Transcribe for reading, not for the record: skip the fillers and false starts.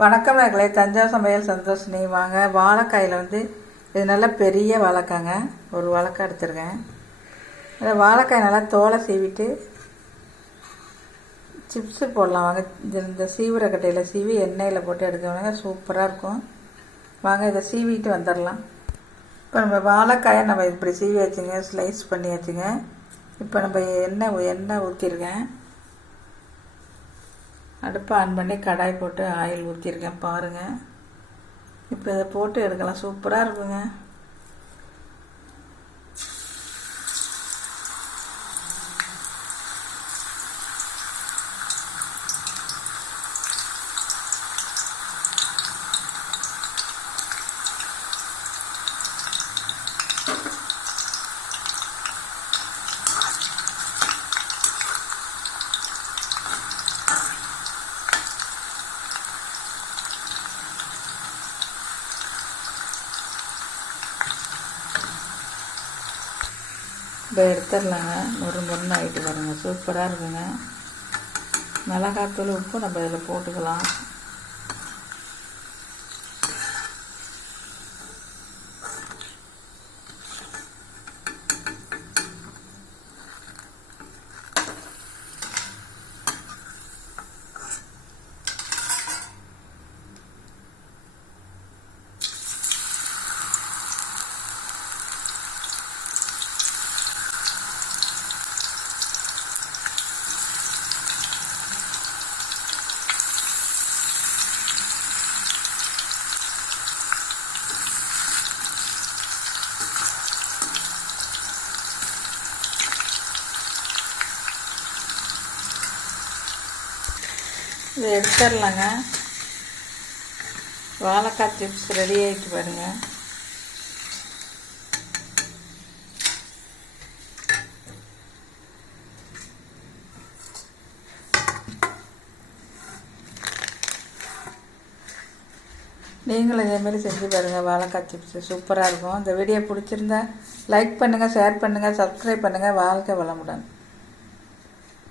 வணக்கம் நகலே. தஞ்சாவூர் சமையல் சந்தோஷினி. வாங்க, வாழைக்காயில் இது நல்லா பெரிய வாழைக்காங்க. ஒரு வாழைக்காய் எடுத்துருக்கேன். அந்த வாழைக்காய் நல்லா தோலை சீவிட்டு சிப்ஸு போடலாம். வாங்க, இந்த சீவுற கட்டையில் சீவி எண்ணெயில் போட்டு எடுக்கணுங்க. சூப்பராக இருக்கும். வாங்க, இதை சீவிட்டு வந்துடலாம். இப்போ நம்ம வாழைக்காயை நம்ம இப்படி சீவி வச்சுங்க, ஸ்லைஸ் பண்ணி வச்சுங்க. இப்போ நம்ம எண்ணெய் ஊற்றிருக்கேன். அடுப்பை ஆன் பண்ணி கடாய் போட்டு ஆயில் ஊற்றிருக்கேன் பாருங்கள். இப்போ இதை போட்டு எடுக்கலாம். சூப்பராக இருக்குங்க. இப்போ எடுத்துடலாங்க. முருன்னு ஆகிட்டு பாருங்க. சூப்பராக இருக்குங்க. மிளகாத்தூள் உப்பு நம்ம இதில் போட்டுக்கலாம். இதை எடுத்துடலாங்க. வாழைக்காய் சிப்ஸ் ரெடி ஆகிட்டு பாருங்கள். நீங்களும் இதேமாரி செஞ்சு பாருங்கள். வாழைக்காய் சிப்ஸு சூப்பராக இருக்கும். இந்த வீடியோ பிடிச்சிருந்தா லைக் பண்ணுங்கள், ஷேர் பண்ணுங்கள், சப்ஸ்கிரைப் பண்ணுங்கள். வாழ்க வளமுடன்.